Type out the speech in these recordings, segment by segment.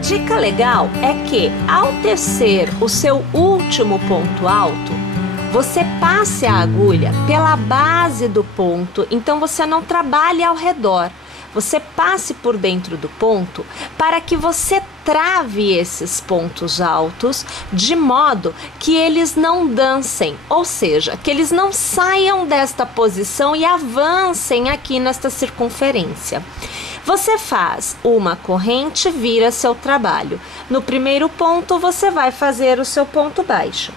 dica legal é que, ao tecer o seu último ponto alto, você passe a agulha pela base do ponto, então você não trabalhe ao redor. Você passe por dentro do ponto para que você trave esses pontos altos de modo que eles não dancem, ou seja, que eles não saiam desta posição e avancem aqui nesta circunferência. Você faz uma corrente, vira seu trabalho. No primeiro ponto, você vai fazer o seu ponto baixo.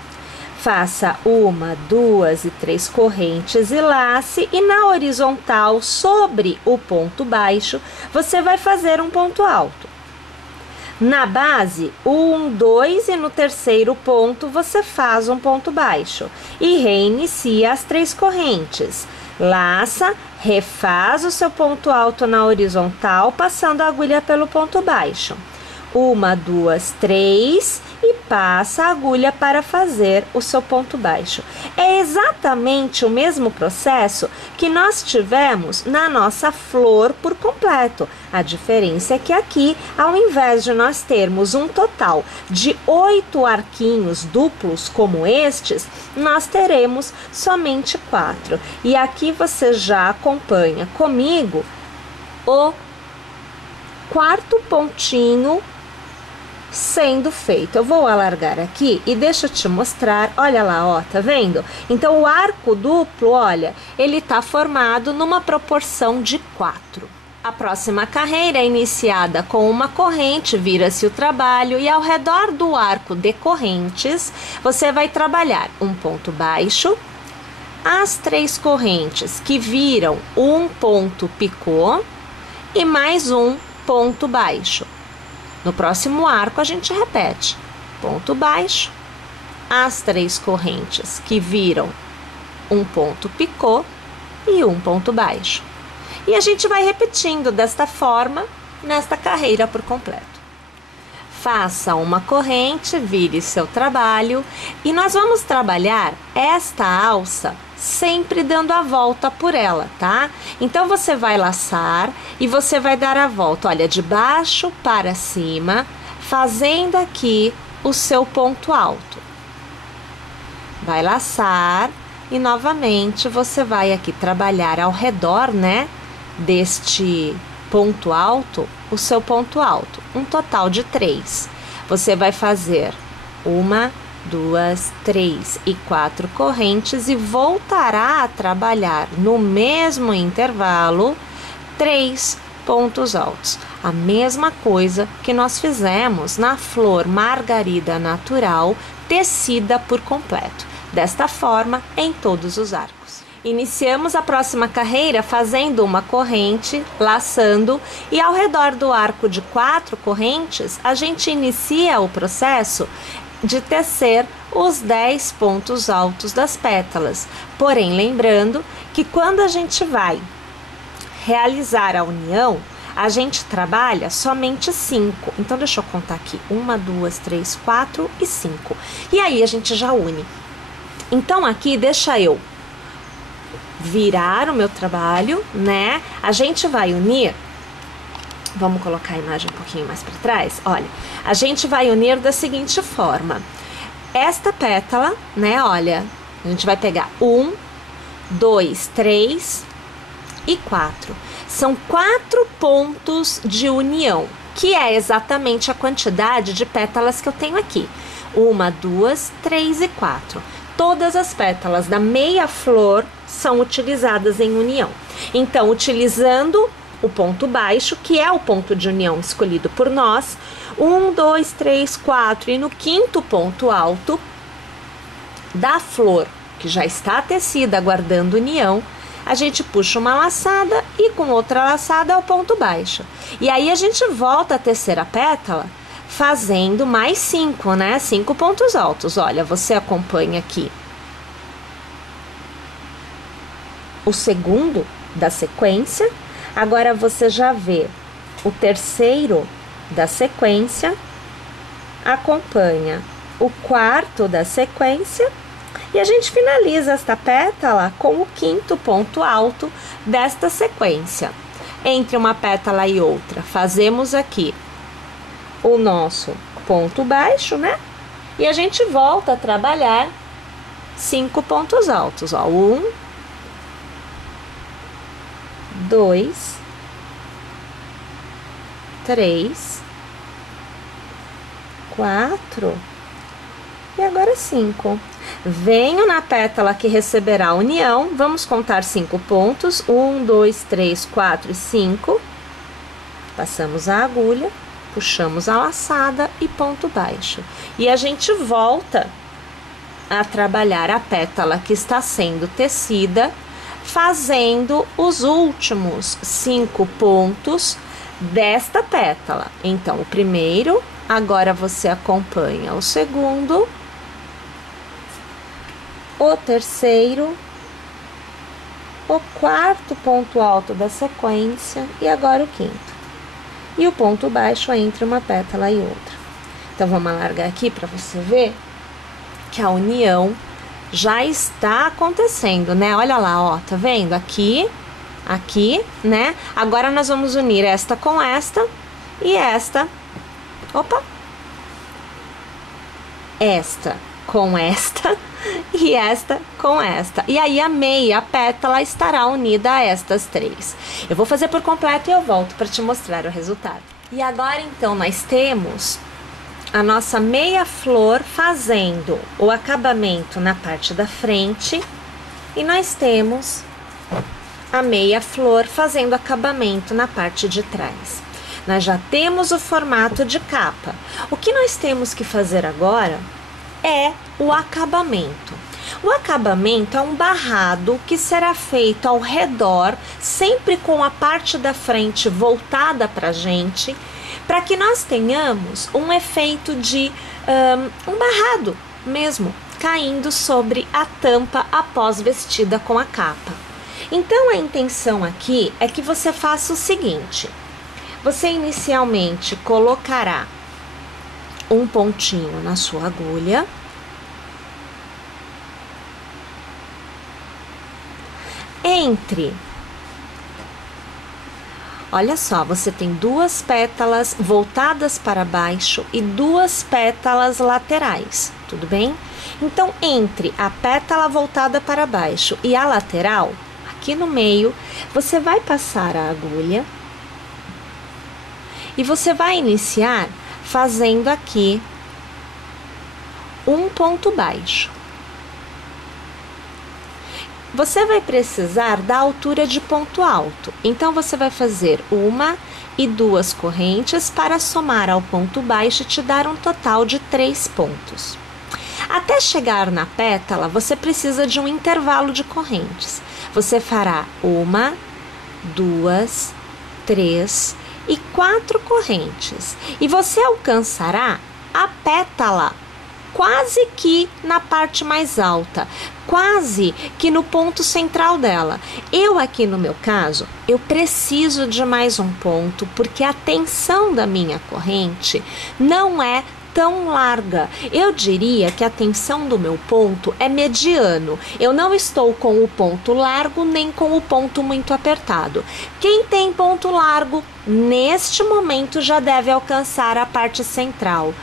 Faça 1, 2 e 3 correntes e lace, e na horizontal, sobre o ponto baixo, você vai fazer um ponto alto. Na base, 1, 2 e no terceiro ponto você faz um ponto baixo e reinicia as 3 correntes. Laça, refaz o seu ponto alto na horizontal, passando a agulha pelo ponto baixo. 1, 2, 3 e passa a agulha para fazer o seu ponto baixo. É exatamente o mesmo processo que nós tivemos na nossa flor por completo. A diferença é que aqui, ao invés de nós termos um total de 8 arquinhos duplos como estes, nós teremos somente 4. E aqui você já acompanha comigo o quarto pontinho sendo feito. Eu vou alargar aqui e deixa eu te mostrar. Olha lá, ó, tá vendo? Então o arco duplo, olha, ele tá formado numa proporção de 4. A próxima carreira é iniciada com uma corrente, vira-se o trabalho e ao redor do arco de correntes você vai trabalhar um ponto baixo, as 3 correntes que viram um ponto picô e mais um ponto baixo. No próximo arco, a gente repete, ponto baixo, as 3 correntes que viram um ponto picô e um ponto baixo. E a gente vai repetindo desta forma nesta carreira por completo. Faça uma corrente, vire seu trabalho e nós vamos trabalhar esta alça sempre dando a volta por ela, tá? Então você vai laçar e você vai dar a volta, olha, de baixo para cima, fazendo aqui o seu ponto alto. Vai laçar e novamente você vai aqui trabalhar ao redor, né, deste ponto alto, o seu ponto alto, um total de 3. Você vai fazer 1, 2, 3 e 4 correntes e voltará a trabalhar no mesmo intervalo 3 pontos altos. A mesma coisa que nós fizemos na flor margarida natural tecida por completo. Desta forma, em todos os arcos. Iniciamos a próxima carreira fazendo uma corrente, laçando, e ao redor do arco de 4 correntes, a gente inicia o processo de tecer os 10 pontos altos das pétalas. Porém, lembrando que quando a gente vai realizar a união, a gente trabalha somente 5. Então, deixa eu contar aqui. 1, 2, 3, 4 e 5. E aí, a gente já une. Então, aqui, deixa eu virar o meu trabalho, né? A gente vai unir. Vamos colocar a imagem um pouquinho mais para trás. Olha, a gente vai unir da seguinte forma. Esta pétala, né? Olha, a gente vai pegar 1, 2, 3 e 4. São 4 pontos de união, que é exatamente a quantidade de pétalas que eu tenho aqui. 1, 2, 3 e 4. Todas as pétalas da meia flor são utilizadas em união. Então, utilizando o ponto baixo, que é o ponto de união escolhido por nós, 1, 2, 3, 4, e no quinto ponto alto da flor, que já está tecida, aguardando união, a gente puxa uma laçada e com outra laçada é o ponto baixo. E aí a gente volta a tecer a pétala, fazendo mais 5, né? 5 pontos altos. Olha, você acompanha aqui o segundo da sequência. Agora você já vê o terceiro da sequência, acompanha o quarto da sequência e a gente finaliza esta pétala com o quinto ponto alto desta sequência. Entre uma pétala e outra, fazemos aqui o nosso ponto baixo, né? E a gente volta a trabalhar 5 pontos altos, ó. 1, 2, 3, 4 e agora 5. Venho na pétala que receberá a união, vamos contar 5 pontos, 1, 2, 3, 4 e 5. Passamos a agulha, puxamos a laçada e ponto baixo. E a gente volta a trabalhar a pétala que está sendo tecida, fazendo os últimos 5 pontos desta pétala. Então, o primeiro, agora você acompanha o segundo, o terceiro, o quarto ponto alto da sequência e agora o quinto. E o ponto baixo entre uma pétala e outra. Então, vamos alargar aqui para você ver que a união já está acontecendo, né? Olha lá, ó, tá vendo? Aqui, né? Agora nós vamos unir esta com esta e esta. Opa! Esta com esta e esta com esta. E aí a meia pétala estará unida a estas 3. Eu vou fazer por completo e eu volto para te mostrar o resultado. E agora então nós temos a nossa meia flor fazendo o acabamento na parte da frente e nós temos a meia flor fazendo acabamento na parte de trás. Nós já temos o formato de capa. O que nós temos que fazer agora é o acabamento. O acabamento é um barrado que será feito ao redor, sempre com a parte da frente voltada para a gente, para que nós tenhamos um efeito de um barrado mesmo, caindo sobre a tampa após vestida com a capa. Então, a intenção aqui é que você faça o seguinte: você inicialmente colocará um pontinho na sua agulha, olha só, você tem 2 pétalas voltadas para baixo e 2 pétalas laterais, tudo bem? Então, entre a pétala voltada para baixo e a lateral, aqui no meio, você vai passar a agulha e você vai iniciar fazendo aqui um ponto baixo. Você vai precisar da altura de ponto alto, então você vai fazer 1 e 2 correntes para somar ao ponto baixo e te dar um total de 3 pontos. Até chegar na pétala, você precisa de um intervalo de correntes. Você fará 1, 2, 3 e 4 correntes. E você alcançará a pétala quase que na parte mais alta, quase que no ponto central dela. Eu aqui no meu caso, eu preciso de mais um ponto, porque a tensão da minha corrente não é tão larga. Eu diria que a tensão do meu ponto é mediano. Eu não estou com o ponto largo nem com o ponto muito apertado. Quem tem ponto largo, neste momento já deve alcançar a parte central.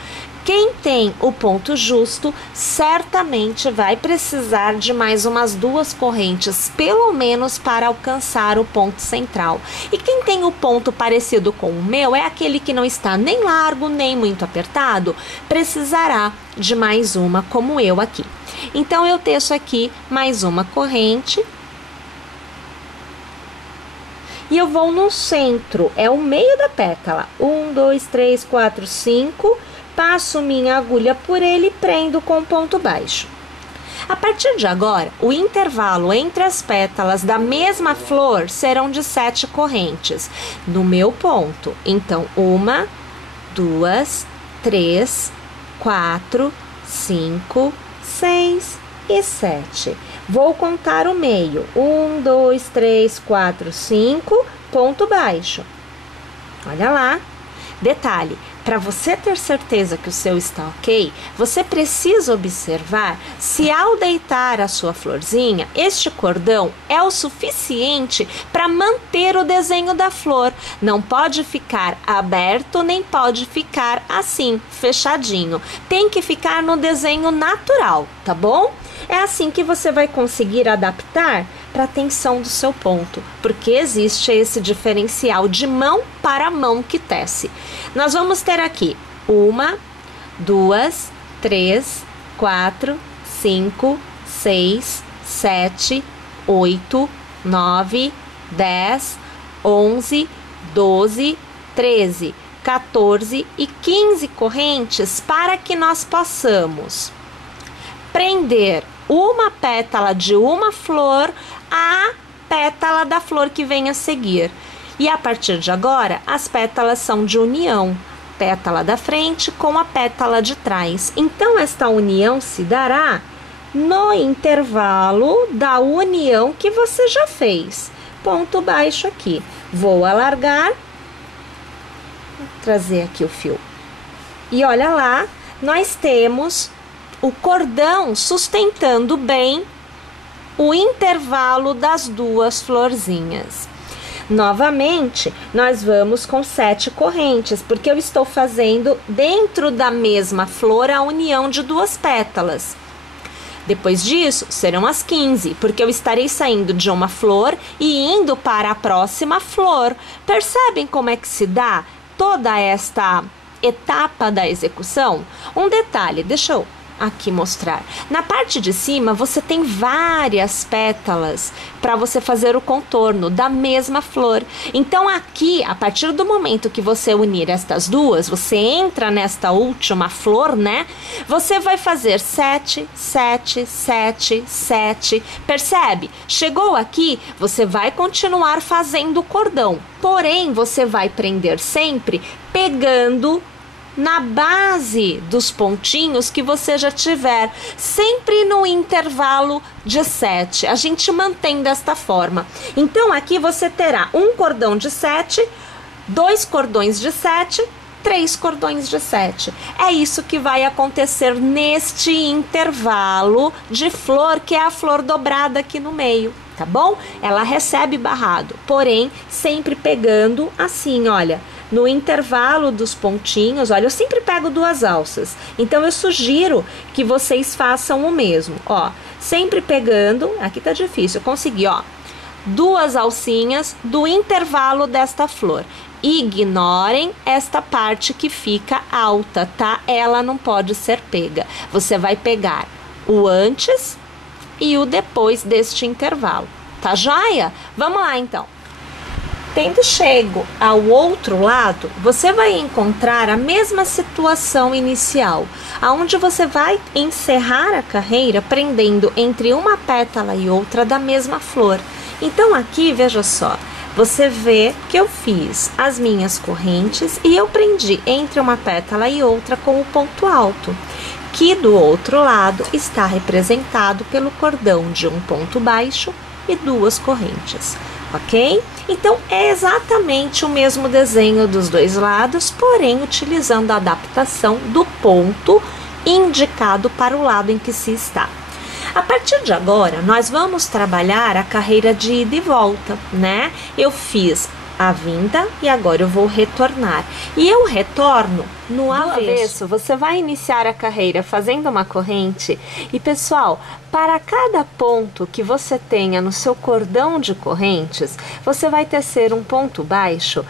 Quem tem o ponto justo, certamente vai precisar de mais umas 2 correntes, pelo menos para alcançar o ponto central. E quem tem o ponto parecido com o meu, é aquele que não está nem largo, nem muito apertado, precisará de mais uma, como eu aqui. Então, eu teço aqui mais uma corrente. E eu vou no centro, é o meio da pétala. 1, 2, 3, 4, 5... Passo minha agulha por ele e prendo com ponto baixo. A partir de agora, o intervalo entre as pétalas da mesma flor serão de 7 correntes no meu ponto. Então, 1, 2, 3, 4, 5, 6 e 7. Vou contar o meio. 1, 2, 3, 4, 5, ponto baixo. Olha lá. Detalhe, para você ter certeza que o seu está ok, você precisa observar se ao deitar a sua florzinha, este cordão é o suficiente para manter o desenho da flor. Não pode ficar aberto, nem pode ficar assim, fechadinho. Tem que ficar no desenho natural, tá bom? É assim que você vai conseguir adaptar para a tensão do seu ponto, porque existe esse diferencial de mão para mão que tece. Nós vamos ter aqui 1, 2, 3, 4, 5, 6, 7, 8, 9, 10, 11, 12, 13, 14 e 15 correntes para que nós possamos prender uma pétala de uma flor à pétala da flor que vem a seguir. E a partir de agora, as pétalas são de união, pétala da frente com a pétala de trás. Então, esta união se dará no intervalo da união que você já fez. Ponto baixo aqui. Vou alargar, trazer aqui o fio. E olha lá, nós temos o cordão sustentando bem o intervalo das duas florzinhas. Novamente, nós vamos com 7 correntes, porque eu estou fazendo dentro da mesma flor a união de duas pétalas. Depois disso, serão as 15, porque eu estarei saindo de uma flor e indo para a próxima flor. Percebem como é que se dá toda esta etapa da execução? Um detalhe, deixa eu aqui mostrar. Na parte de cima você tem várias pétalas para você fazer o contorno da mesma flor. Então aqui, a partir do momento que você unir estas duas, você entra nesta última flor, né? Você vai fazer 7, 7, 7, 7. Percebe? Chegou aqui, você vai continuar fazendo o cordão. Porém, você vai prender sempre pegando na base dos pontinhos que você já tiver, sempre no intervalo de 7. A gente mantém desta forma. Então, aqui você terá um cordão de 7, 2 cordões de 7, 3 cordões de 7. É isso que vai acontecer neste intervalo de flor, que é a flor dobrada aqui no meio, tá bom? Ela recebe barrado, porém, sempre pegando assim, olha, no intervalo dos pontinhos. Olha, eu sempre pego 2 alças, então eu sugiro que vocês façam o mesmo, ó, sempre pegando, aqui tá difícil, eu consegui, ó, 2 alcinhas do intervalo desta flor. Ignorem esta parte que fica alta, tá? Ela não pode ser pega. Você vai pegar o antes e o depois deste intervalo, tá joia? Vamos lá, então. Tendo chego ao outro lado, você vai encontrar a mesma situação inicial, aonde você vai encerrar a carreira prendendo entre uma pétala e outra da mesma flor. Então aqui, veja só, você vê que eu fiz as minhas correntes e eu prendi entre uma pétala e outra com o ponto alto, que do outro lado está representado pelo cordão de um ponto baixo e 2 correntes. Ok? Então, é exatamente o mesmo desenho dos dois lados, porém utilizando a adaptação do ponto indicado para o lado em que se está. A partir de agora, nós vamos trabalhar a carreira de ida e volta, né? Eu fiz a vinda e agora eu vou retornar. E eu retorno no avesso. Você vai iniciar a carreira fazendo uma corrente e, pessoal, para cada ponto que você tenha no seu cordão de correntes, você vai tecer um ponto baixo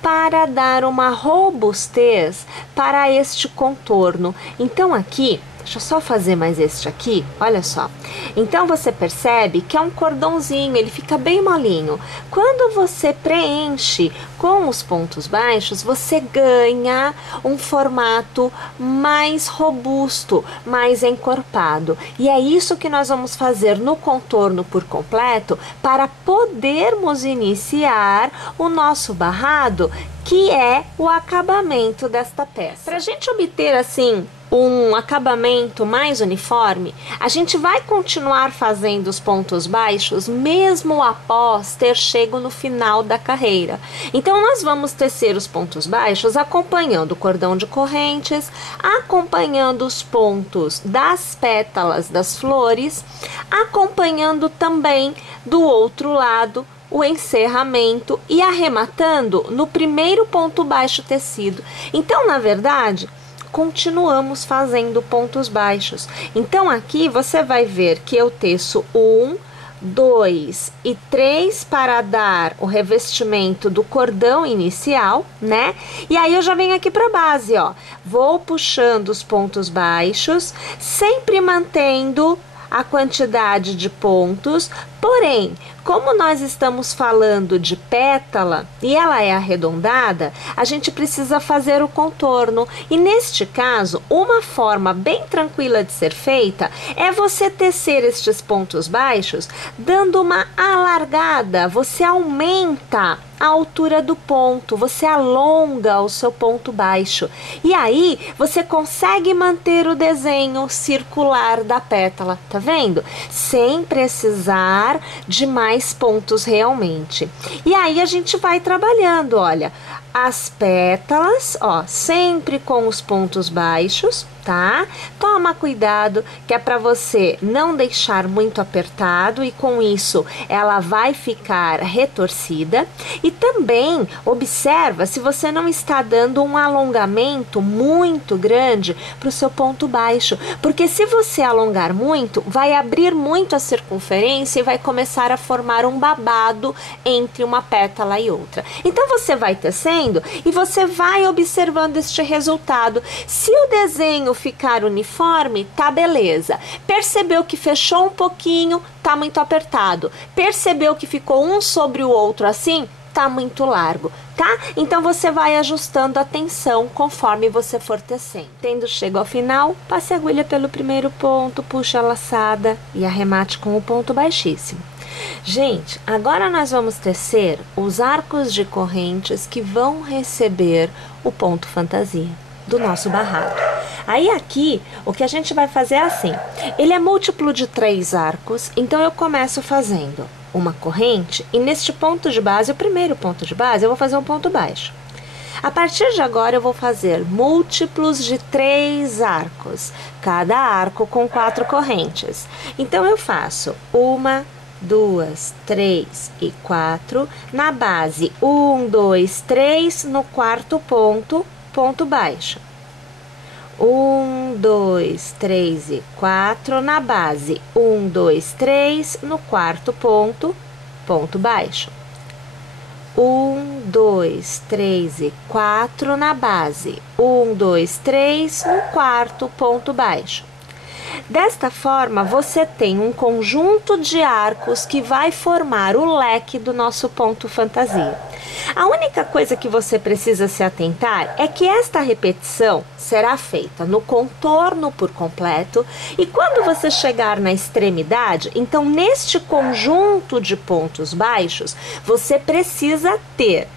para dar uma robustez para este contorno. Então aqui, deixa eu só fazer mais este aqui, olha só. Então você percebe que é um cordãozinho, ele fica bem molinho. Quando você preenche com os pontos baixos, você ganha um formato mais robusto, mais encorpado. E é isso que nós vamos fazer no contorno por completo para podermos iniciar o nosso barrado, que é o acabamento desta peça. Para a gente obter assim um acabamento mais uniforme, a gente vai continuar fazendo os pontos baixos mesmo após ter chego no final da carreira. Então nós vamos tecer os pontos baixos acompanhando o cordão de correntes, acompanhando os pontos das pétalas das flores, acompanhando também do outro lado o encerramento e arrematando no primeiro ponto baixo tecido. Então, na verdade, continuamos fazendo pontos baixos. Então, aqui você vai ver que eu teço 1, 2 e 3 para dar o revestimento do cordão inicial, né? E aí eu já venho aqui para a base, ó. Vou puxando os pontos baixos, sempre mantendo a quantidade de pontos, porém, como nós estamos falando de pétala e ela é arredondada, a gente precisa fazer o contorno. E neste caso, uma forma bem tranquila de ser feita é você tecer estes pontos baixos dando uma alargada, você aumenta a altura do ponto, você alonga o seu ponto baixo. E aí, você consegue manter o desenho circular da pétala, tá vendo? Sem precisar de mais pontos realmente. E aí, a gente vai trabalhando, olha, as pétalas, ó, sempre com os pontos baixos, tá? Toma cuidado que é para você não deixar muito apertado e com isso ela vai ficar retorcida. E também observa se você não está dando um alongamento muito grande para o seu ponto baixo, porque se você alongar muito, vai abrir muito a circunferência e vai começar a formar um babado entre uma pétala e outra. Então você vai tecendo e você vai observando este resultado. Se o desenho ficar uniforme, tá beleza. Percebeu que fechou um pouquinho, tá muito apertado. Percebeu que ficou um sobre o outro assim, tá muito largo, tá? Então você vai ajustando a tensão conforme você for tecendo. Tendo chego ao final, passe a agulha pelo primeiro ponto, puxa a laçada e arremate com o ponto baixíssimo. Gente, agora nós vamos tecer os arcos de correntes que vão receber o ponto fantasia do nosso barrado. Aí aqui, o que a gente vai fazer é assim, ele é múltiplo de 3 arcos, então eu começo fazendo uma corrente e neste ponto de base, o primeiro ponto de base, eu vou fazer um ponto baixo. A partir de agora eu vou fazer múltiplos de 3 arcos, cada arco com 4 correntes. Então eu faço 1, 2, 3 e 4, na base 1, 2, 3, no quarto ponto, ponto baixo. 1, 2, 3 e 4, na base 1, 2, 3, no quarto ponto, ponto baixo. 1, 2, 3 e 4, na base 1, 2, 3, no quarto ponto baixo. Desta forma, você tem um conjunto de arcos que vai formar o leque do nosso ponto fantasia. A única coisa que você precisa se atentar é que esta repetição será feita no contorno por completo e quando você chegar na extremidade, então neste conjunto de pontos baixos, você precisa ter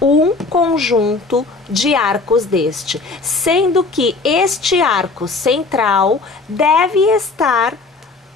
um conjunto de arcos deste, sendo que este arco central deve estar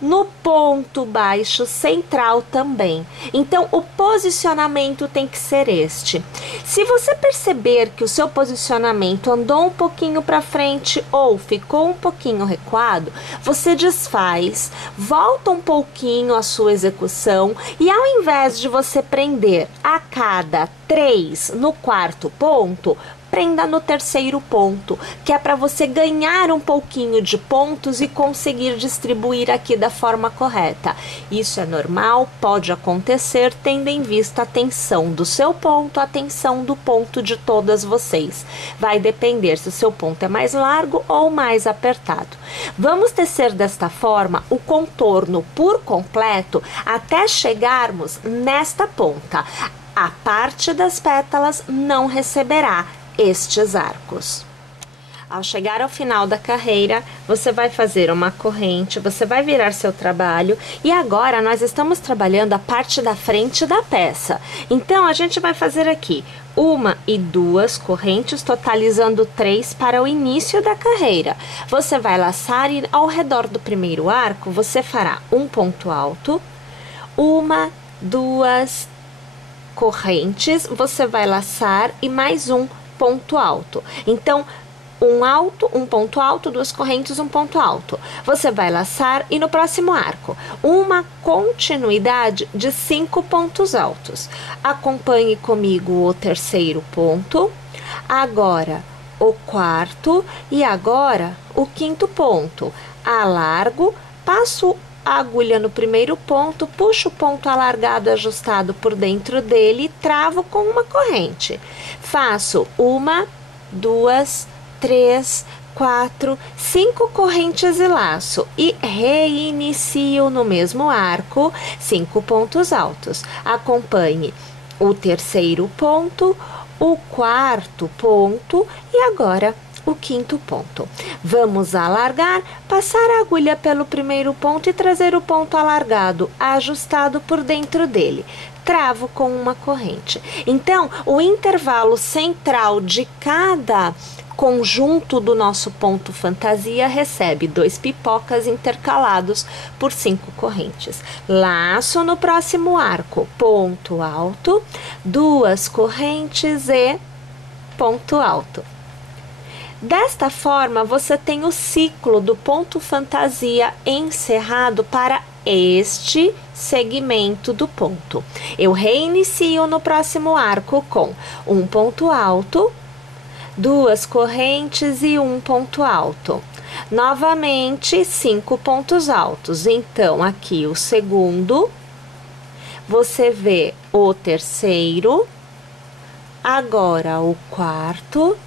no ponto baixo central também. Então, o posicionamento tem que ser este. Se você perceber que o seu posicionamento andou um pouquinho para frente ou ficou um pouquinho recuado, você desfaz, volta um pouquinho a sua execução e ao invés de você prender a cada 3 no quarto ponto, prenda no terceiro ponto, que é para você ganhar um pouquinho de pontos e conseguir distribuir aqui da forma correta. Isso é normal, pode acontecer, tendo em vista a tensão do seu ponto, a tensão do ponto de todas vocês. Vai depender se o seu ponto é mais largo ou mais apertado. Vamos tecer desta forma o contorno por completo até chegarmos nesta ponta. A parte das pétalas não receberá estes arcos. Ao chegar ao final da carreira, você vai fazer uma corrente, você vai virar seu trabalho e agora nós estamos trabalhando a parte da frente da peça. Então, a gente vai fazer aqui 1 e 2 correntes, totalizando 3 para o início da carreira. Você vai laçar e ao redor do primeiro arco, você fará um ponto alto, 1, 2 correntes, você vai laçar e mais um ponto alto. Então, um ponto alto, 2 correntes, um ponto alto. Você vai laçar e no próximo arco, uma continuidade de 5 pontos altos. Acompanhe comigo o terceiro ponto, agora o quarto e agora o quinto ponto. Alargo, passo a agulha no primeiro ponto, puxo o ponto alargado ajustado por dentro dele e travo com uma corrente. Faço 1, 2, 3, 4, 5 correntes e laço e reinicio no mesmo arco 5 pontos altos. Acompanhe o terceiro ponto, o quarto ponto e agora o quinto ponto. Vamos alargar, passar a agulha pelo primeiro ponto e trazer o ponto alargado ajustado por dentro dele. Travo com uma corrente. Então, o intervalo central de cada conjunto do nosso ponto fantasia recebe 2 pipocas intercalados por 5 correntes. Laço no próximo arco, ponto alto, 2 correntes e ponto alto. Desta forma, você tem o ciclo do ponto fantasia encerrado para este segmento do ponto. Eu reinicio no próximo arco com um ponto alto, 2 correntes e um ponto alto. Novamente, 5 pontos altos. Então, aqui o segundo, você vê o terceiro, agora o quarto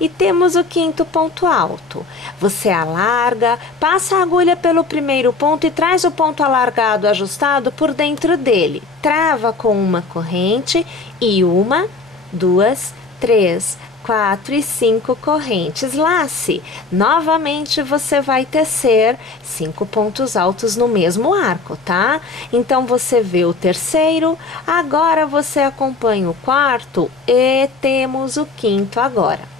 e temos o quinto ponto alto. Você alarga, passa a agulha pelo primeiro ponto e traz o ponto alargado ajustado por dentro dele. Trava com uma corrente e 1, 2, 3, 4 e 5 correntes. Lace. Novamente você vai tecer 5 pontos altos no mesmo arco, tá? Então você vê o terceiro, agora você acompanha o quarto e temos o quinto agora.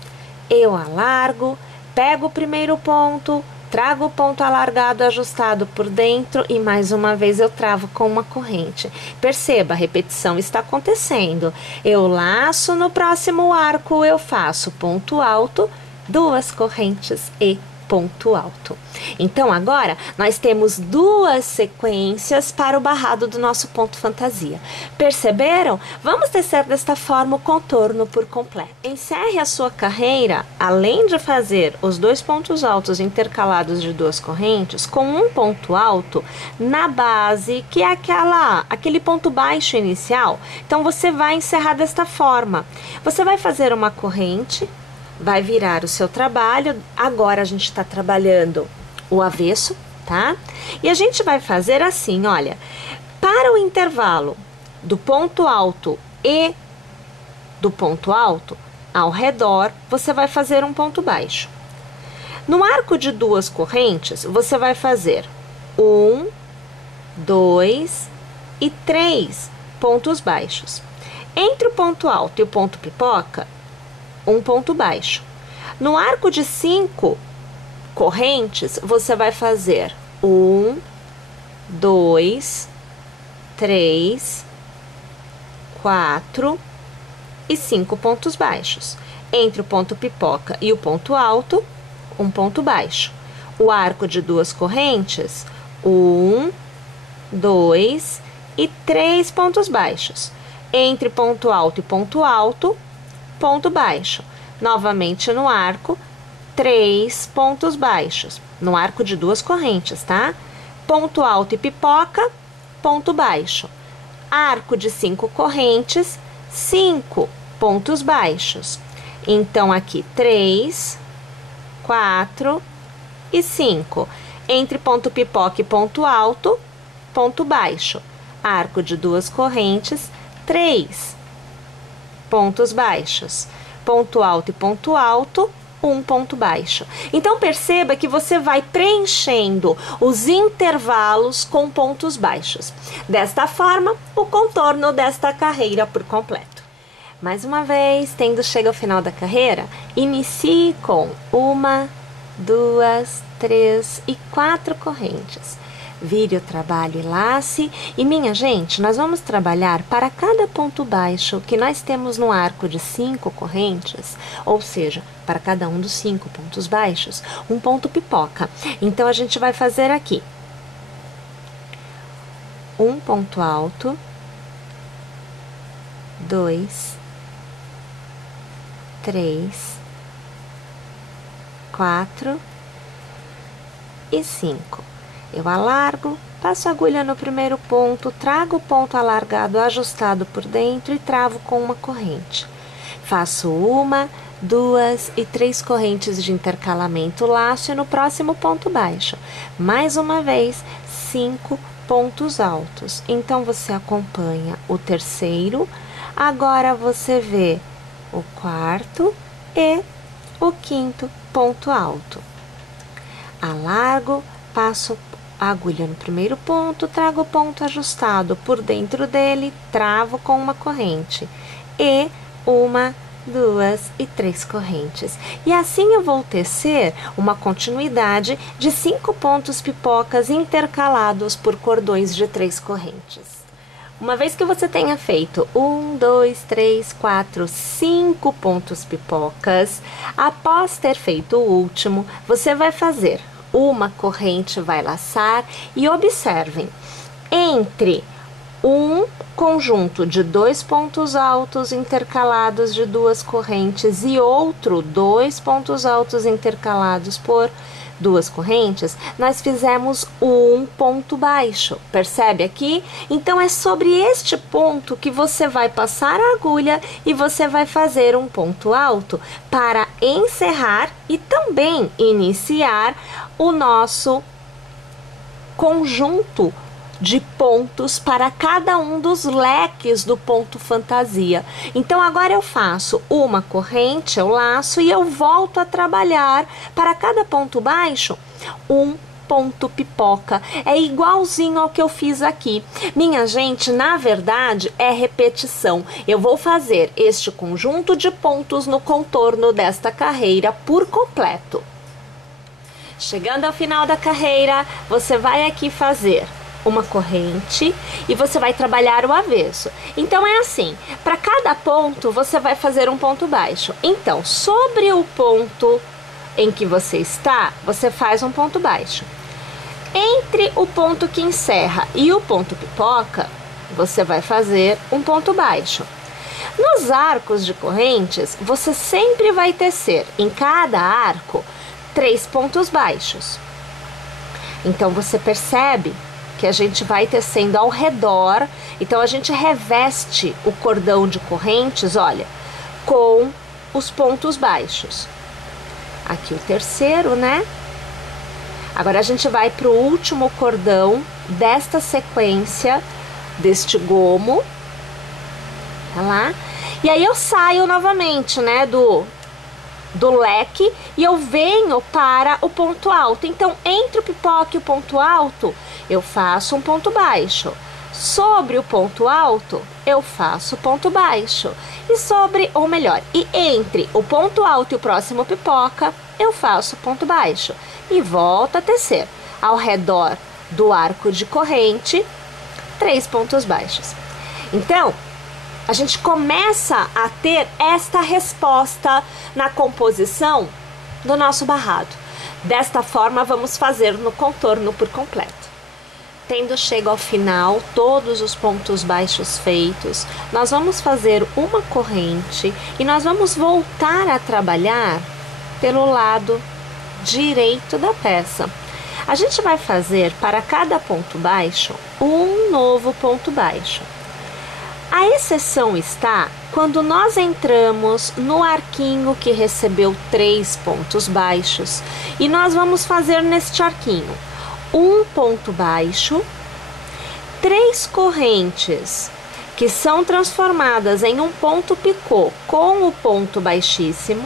Eu alargo, pego o primeiro ponto, trago o ponto alargado ajustado por dentro e mais uma vez eu travo com uma corrente. Perceba, a repetição está acontecendo. Eu laço no próximo arco, eu faço ponto alto, 2 correntes e ponto alto. Então, agora, nós temos 2 sequências para o barrado do nosso ponto fantasia. Perceberam? Vamos tecer desta forma o contorno por completo. Encerre a sua carreira, além de fazer os 2 pontos altos intercalados de 2 correntes, com um ponto alto na base, que é aquele ponto baixo inicial. Então, você vai encerrar desta forma. Você vai fazer uma corrente, vai virar o seu trabalho. Agora a gente está trabalhando o avesso, tá? E a gente vai fazer assim, olha, para o intervalo do ponto alto e do ponto alto, ao redor, você vai fazer um ponto baixo. No arco de 2 correntes, você vai fazer 1, 2 e 3 pontos baixos. Entre o ponto alto e o ponto pipoca, um ponto baixo. No arco de 5 correntes, você vai fazer 1, 2, 3, 4 e 5 pontos baixos. Entre o ponto pipoca e o ponto alto, um ponto baixo. O arco de 2 correntes, 1, 2 e 3 pontos baixos. Entre ponto alto e ponto alto, ponto baixo. Novamente no arco, 3 pontos baixos. No arco de 2 correntes, tá? Ponto alto e pipoca, ponto baixo. Arco de 5 correntes, 5 pontos baixos. Então, aqui 3, 4 e 5. Entre ponto pipoca e ponto alto, ponto baixo. Arco de 2 correntes, 3 pontos baixos. Ponto alto e ponto alto, um ponto baixo. Então perceba que você vai preenchendo os intervalos com pontos baixos. Desta forma, o contorno desta carreira por completo. Mais uma vez, tendo chegado ao final da carreira, inicie com 1, 2, 3 e 4 correntes. Vire o trabalho e lace. E minha gente, nós vamos trabalhar para cada ponto baixo que nós temos no arco de 5 correntes, ou seja, para cada um dos 5 pontos baixos, um ponto pipoca. Então, a gente vai fazer aqui um ponto alto, 2, 3, 4 e 5. Eu alargo, passo a agulha no primeiro ponto, trago o ponto alargado ajustado por dentro e travo com uma corrente. Faço 1, 2 e 3 correntes de intercalamento, laço e no próximo ponto baixo. Mais uma vez, 5 pontos altos. Então, você acompanha o terceiro, agora você vê o quarto e o quinto ponto alto. Alargo, passo a agulha no primeiro ponto, trago o ponto ajustado por dentro dele, travo com uma corrente e 1, 2 e 3 correntes. E assim eu vou tecer uma continuidade de 5 pontos pipocas intercalados por cordões de 3 correntes. Uma vez que você tenha feito 1, 2, 3, 4, 5 pontos pipocas, após ter feito o último, você vai fazer uma corrente, vai laçar e observem, entre um conjunto de 2 pontos altos intercalados de 2 correntes e outro 2 pontos altos intercalados por 2 correntes, nós fizemos um ponto baixo, percebe aqui? Então, é sobre este ponto que você vai passar a agulha e você vai fazer um ponto alto para encerrar e também iniciar o nosso conjunto de pontos para cada um dos leques do ponto fantasia. Então, agora eu faço uma corrente, eu laço e eu volto a trabalhar para cada ponto baixo um ponto pipoca. É igualzinho ao que eu fiz aqui. Minha gente, na verdade, é repetição. Eu vou fazer este conjunto de pontos no contorno desta carreira por completo. Chegando ao final da carreira, você vai aqui fazer uma corrente e você vai trabalhar o avesso. Então, é assim, para cada ponto você vai fazer um ponto baixo. Então, sobre o ponto em que você está, você faz um ponto baixo. Entre o ponto que encerra e o ponto pipoca, você vai fazer um ponto baixo. Nos arcos de correntes, você sempre vai tecer em cada arco 3 pontos baixos. Então, você percebe que a gente vai tecendo ao redor. Então, a gente reveste o cordão de correntes, olha, com os pontos baixos. Aqui o terceiro, né? Agora, a gente vai para o último cordão desta sequência, deste gomo. Tá lá? E aí, eu saio novamente, né, do leque e eu venho para o ponto alto. Então, entre o pipoca e o ponto alto, eu faço um ponto baixo. Sobre o ponto alto, eu faço ponto baixo. E sobre, ou melhor, e entre o ponto alto e o próximo pipoca, eu faço ponto baixo. E volto a tecer ao redor do arco de corrente 3 pontos baixos. Então, a gente começa a ter esta resposta na composição do nosso barrado. Desta forma, vamos fazer no contorno por completo. Tendo chegado ao final todos os pontos baixos feitos, nós vamos fazer uma corrente e nós vamos voltar a trabalhar pelo lado direito da peça. A gente vai fazer para cada ponto baixo um novo ponto baixo. A exceção está quando nós entramos no arquinho que recebeu 3 pontos baixos e nós vamos fazer neste arquinho um ponto baixo, 3 correntes que são transformadas em um ponto picô com o ponto baixíssimo,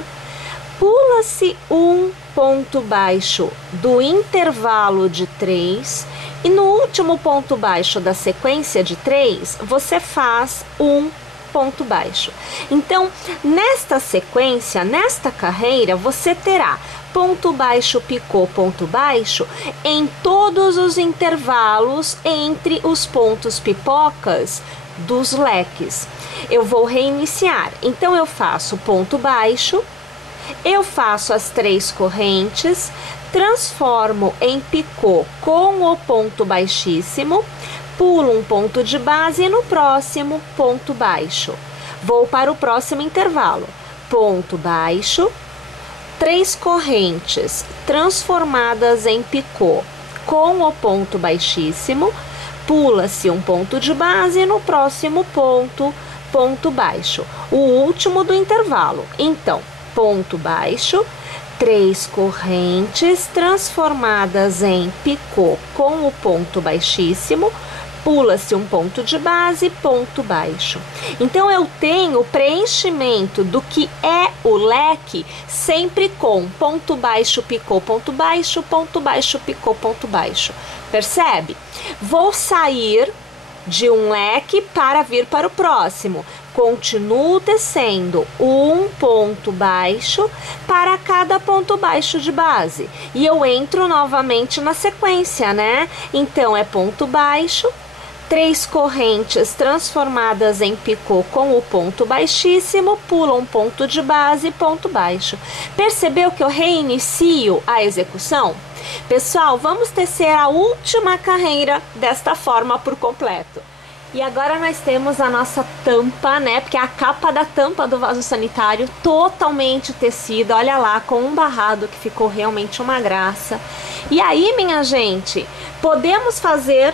pula-se um ponto baixo do intervalo de 3 e no último ponto baixo da sequência de 3, você faz um ponto baixo. Então, nesta sequência, nesta carreira, você terá ponto baixo, picô, ponto baixo em todos os intervalos entre os pontos pipocas dos leques. Eu vou reiniciar. Então, eu faço ponto baixo, eu faço as 3 correntes, transformo em picô com o ponto baixíssimo, pulo um ponto de base e no próximo ponto baixo. Vou para o próximo intervalo. Ponto baixo, 3 correntes transformadas em picô com o ponto baixíssimo, pula-se um ponto de base e no próximo ponto baixo. O último do intervalo. Então, ponto baixo, 3 correntes transformadas em picô com o ponto baixíssimo, pula-se um ponto de base, ponto baixo. Então, eu tenho preenchimento do que é o leque sempre com ponto baixo, picô, ponto baixo, picô, ponto baixo. Percebe? Vou sair de um leque para vir para o próximo. Continuo descendo um ponto baixo para cada ponto baixo de base. E eu entro novamente na sequência, né? Então, é ponto baixo, 3 correntes transformadas em picô com o ponto baixíssimo, pula um ponto de base, ponto baixo. Percebeu que eu reinicio a execução? Pessoal, vamos tecer a última carreira desta forma por completo. E agora nós temos a nossa tampa, né? Porque a capa da tampa do vaso sanitário totalmente tecida, olha lá, com um barrado que ficou realmente uma graça. E aí, minha gente, podemos fazer,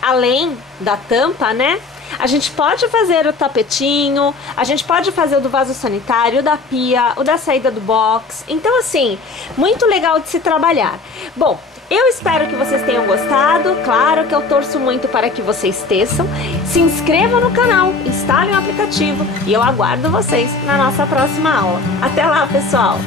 além da tampa, né? A gente pode fazer o tapetinho, a gente pode fazer o do vaso sanitário, o da pia, o da saída do box. Então, assim, muito legal de se trabalhar. Bom, eu espero que vocês tenham gostado. Claro que eu torço muito para que vocês teçam. Se inscrevam no canal, instalem o aplicativo e eu aguardo vocês na nossa próxima aula. Até lá, pessoal!